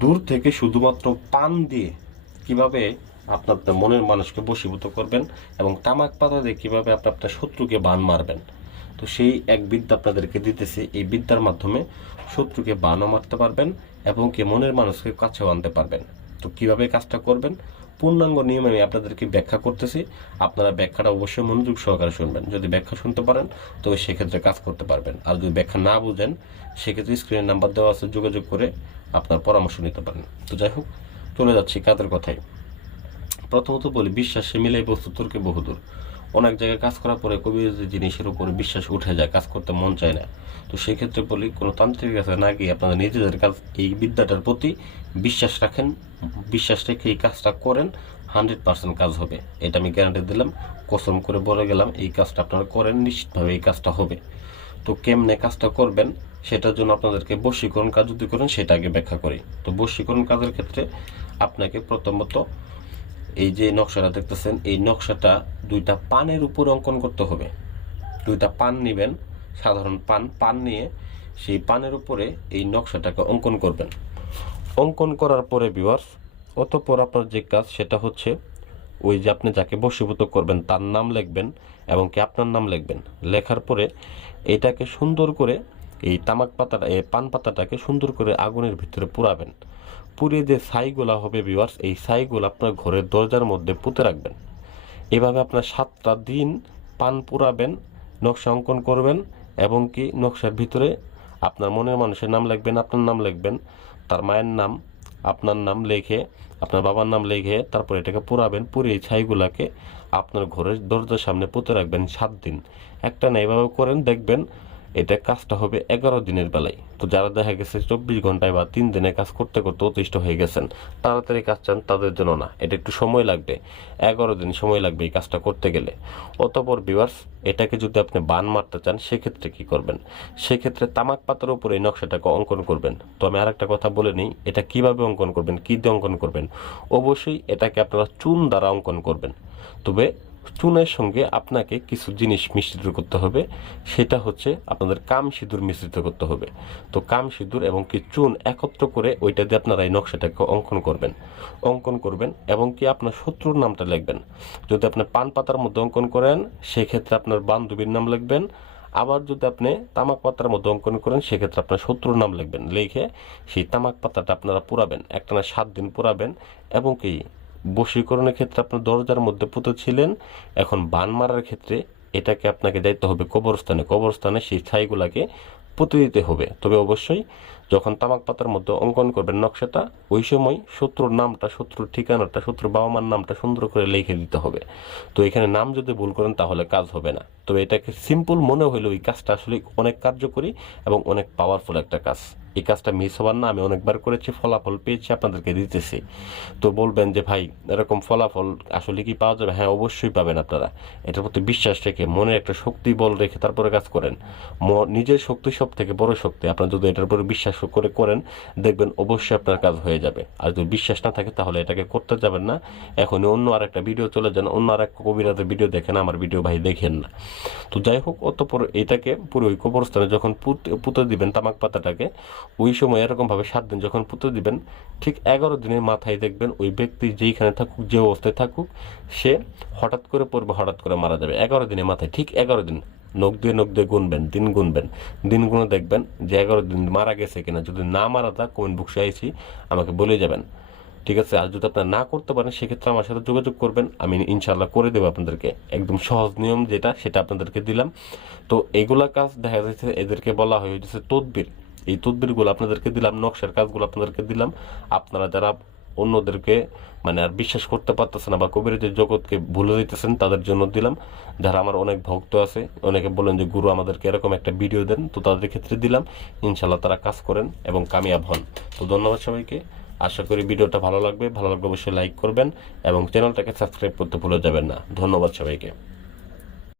দূর থেকে শুধুমাত্র পান দিয়ে কিভাবে আপনার মনের মানুষকে বশীভূত করবেন এবং তামাক পাতা দিয়ে কিভাবে আপনার শত্রুকে বান মারবেন। তো সেই এক বিদ্যা আপনাদেরকে দিতেছি। এই বিদ্যার মাধ্যমে শত্রুকে বানও মারতে পারবেন এবং কি মনের মানুষকে কাছেও আনতে পারবেন। তো কিভাবে কাজটা করবেন পূর্ণাঙ্গ নিয়মে আমি আপনাদেরকে ব্যাখ্যা করতেছি। আপনারা ব্যাখ্যাটা অবশ্যই মনোযোগ সহকারে শুনবেন। যদি ব্যাখ্যা শুনতে পারেন তবে সেক্ষেত্রে কাজ করতে পারবেন, আর যদি ব্যাখ্যা না বুঝেন সেক্ষেত্রে স্ক্রিনের নাম্বার দেওয়া আছে, যোগাযোগ করে আপনার পরামর্শ নিতে পারেন। তো যাই হোক, চলে যাচ্ছি কাজের কথায়। প্রথমত বলি, বিশ্বাসে মিলাই বস্তু তর্কে বহুদূর। অনেক জায়গায় কাজ করার পরে কবিরাজি জিনিসের উপরে বিশ্বাস উঠে যায়, কাজ করতে মন চায় না। তো সেই ক্ষেত্রে বলি, কোনো তান্ত্রিকের কাছে না গিয়ে আপনাদের নিজেদের কাজ এই বিদ্যাটার প্রতি বিশ্বাস রাখেন, বিশ্বাস রেখে এই কাজটা করেন, 100% কাজ হবে। এটা আমি গ্যারান্টি দিলাম, কসম করে বলে গেলাম। এই কাজটা আপনারা করেন, নিশ্চিতভাবে এই কাজটা হবে। তো কেমনে কাজটা করবেন সেটার জন্য আপনাদেরকে বশীকরণ কাজ যদি করেন সেটা আগে ব্যাখ্যা করি। তো বশীকরণ কাজের ক্ষেত্রে আপনাকে প্রথমত এই যে নকশাটা দেখতেছেন, এই নকশাটা দুইটা পানের উপর অঙ্কন করতে হবে। দুইটা পান নেবেন, সাধারণ পান নিয়ে সেই পানের উপরে এই নকশাটাকে অঙ্কন করবেন। অঙ্কন করার পরে ভিউয়ার্স, অতঃপর আপনার যে কাজ সেটা হচ্ছে ওই যে আপনি যাকে বশীভূত করবেন তার নাম লিখবেন এবং কি আপনার নাম লিখবেন। লেখার পরে এটাকে সুন্দর করে এই তামাক পাতাটা, এই পান পাতাটাকে সুন্দর করে আগুনের ভিতরে পুরাবেন। পুড়িয়ে যে ছাইগুলা হবে ভিউয়ার্স, এই ছাইগুলো আপনার ঘরের দরজার মধ্যে পুঁতে রাখবেন। এভাবে আপনার 7টা দিন পান পুরাবেন, নকশা অঙ্কন করবেন এবং কি নকশার ভিতরে আপনার মনের মানুষের নাম লিখবেন, আপনার নাম লিখবেন, তার মায়ের নাম, আপনার নাম লিখে, আপনার বাবার নাম লিখে তারপর এটাকে পুরাবেন। পুড়িয়ে এই ছাইগুলাকে আপনার ঘরের দরজার সামনে পুঁতে রাখবেন 7 দিন। একটা না, এভাবে করেন, দেখবেন এটা কাজটা হবে 11 দিনের বেলায়। তো যারা দেখা গেছে 24 ঘন্টায় বা 3 দিনে কাজ করতে করতে অতিষ্ঠ হয়ে গেছেন, তাড়াতাড়ি কাজ চান, তাদের জন্য না, এটা একটু সময় লাগবে, 11 দিন সময় লাগবে এই কাজটা করতে গেলে। অতঃপর ভিউয়ার্স, এটাকে যদি আপনি বান মারতে চান সেক্ষেত্রে কি করবেন, সেক্ষেত্রে তামাক পাতার উপরে এই নকশাটাকে অঙ্কন করবেন। তো আমি আরেকটা কথা বলে নিই, এটা কিভাবে অঙ্কন করবেন, কি দিয়ে অঙ্কন করবেন। অবশ্যই এটাকে আপনারা চুন দ্বারা অঙ্কন করবেন। তবে চুনের সঙ্গে আপনাকে কিছু জিনিস মিশ্রিত করতে হবে, সেটা হচ্ছে আপনাদের কাম সিঁদুর মিশ্রিত করতে হবে। তো কাম সিঁদুর এবং কি চুন একত্র করে ওইটা দিয়ে আপনারা এই নকশাটাকে অঙ্কন করবেন এবং কি আপনার শত্রুর নামটা লিখবেন। যদি আপনি পান পাতার মধ্যে অঙ্কন করেন সেক্ষেত্রে আপনার বান্ধবীর নাম লিখবেন। আবার যদি আপনি তামাক পাতার মধ্যে অঙ্কন করেন সেক্ষেত্রে আপনার শত্রুর নাম লিখবেন। লিখে সেই তামাক পাতাটা আপনারা পুরাবেন, একটানা 7 দিন পুরাবেন। এবং কি বশীকরণের ক্ষেত্রে আপনার দরজার মধ্যে পুঁতেছিলেন, এখন বান মারার ক্ষেত্রে এটাকে আপনাকে যাইতে হবে কবরস্থানে সেই ছাইগুলাকে পুঁতে দিতে হবে। তবে অবশ্যই যখন তামাক পাতার মধ্যে অঙ্কন করবেন নকশাটা, ওই সময় শত্রুর নামটা, শত্রুর ঠিকানাটা, শত্রুর বাবা মার নামটা সুন্দর করে লিখে দিতে হবে। তো এখানে নাম যদি ভুল করেন তাহলে কাজ হবে না। তবে এটাকে সিম্পল মনে হলেও এই কাজটা আসলে অনেক কার্যকরী এবং অনেক পাওয়ারফুল একটা কাজ। এই কাজটা মিস হবার না, আমি অনেকবার করেছি, ফলাফল পেয়েছি, আপনাদেরকে দিতেছি। তো বলবেন যে ভাই এরকম ফলাফল আসলে কি পাওয়া যাবে? হ্যাঁ, অবশ্যই পাবেন আপনারা। এটার প্রতি বিশ্বাস রেখে, মনে একটা শক্তি বল রেখে তারপরে কাজ করেন। নিজের শক্তি সব থেকে বড় শক্তি। আপনার যদি এটার উপরে বিশ্বাস করে করেন দেখবেন অবশ্যই আপনার কাজ হয়ে যাবে। আর যদি বিশ্বাস না থাকে তাহলে এটাকে করতে যাবেন না। এখনই অন্য আরেকটা ভিডিও চলে যান, অন্য আরেক কবিরাজের ভিডিও দেখেন, আমার ভিডিও ভাই দেখেন না। তো যাই হোক, অতঃপর এটাকে পুরো ওই কবরস্থানে যখন পুঁতে দিবেন তামাক পাতাটাকে, ওই সময় এরকমভাবে 7 দিন যখন পুঁতে দিবেন, ঠিক 11 দিনের মাথায় দেখবেন ওই ব্যক্তি যেইখানে থাকুক, যে অবস্থায় থাকুক, সে হঠাৎ করে পড়বে, হঠাৎ করে মারা যাবে। 11 দিনের মাথায়, ঠিক 11 দিন নখ দিয়ে গুনবেন, দিন গুনে দেখবেন যে 11 দিন মারা গেছে কিনা। যদি না মারা তা কমেন্ট বক্সে আইছি আমাকে বলে যাবেন, ঠিক আছে? আর যদি আপনারা না করতে পারেন সেক্ষেত্রে আমার সাথে যোগাযোগ করবেন, আমি ইনশাল্লাহ করে দেবো আপনাদেরকে। একদম সহজ নিয়ম যেটা, সেটা আপনাদেরকে দিলাম। তো এগুলা কাজ দেখা যাচ্ছে এদেরকে বলা হয় হচ্ছে তদবির। এই তদবিরগুলো আপনাদেরকে দিলাম, নকশার কাজগুলো আপনাদেরকে দিলাম। আপনারা যারা অন্যদেরকে মানে আর বিশ্বাস করতে পারতেছে না বা কবিরাজের জগৎকে ভুলে দিতেছেন তাদের জন্য দিলাম। যারা আমার অনেক ভক্ত আছে, অনেকে বলেন যে গুরু আমাদেরকে এরকম একটা ভিডিও দেন, তো তাদের ক্ষেত্রে দিলাম। ইনশাল্লাহ তারা কাজ করেন এবং কামিয়াব হন। তো ধন্যবাদ সবাইকে। আশা করি ভিডিওটা ভালো লাগবে অবশ্যই লাইক করবেন এবং চ্যানেলটাকে সাবস্ক্রাইব করতে ভুলে যাবেন না। ধন্যবাদ সবাইকে।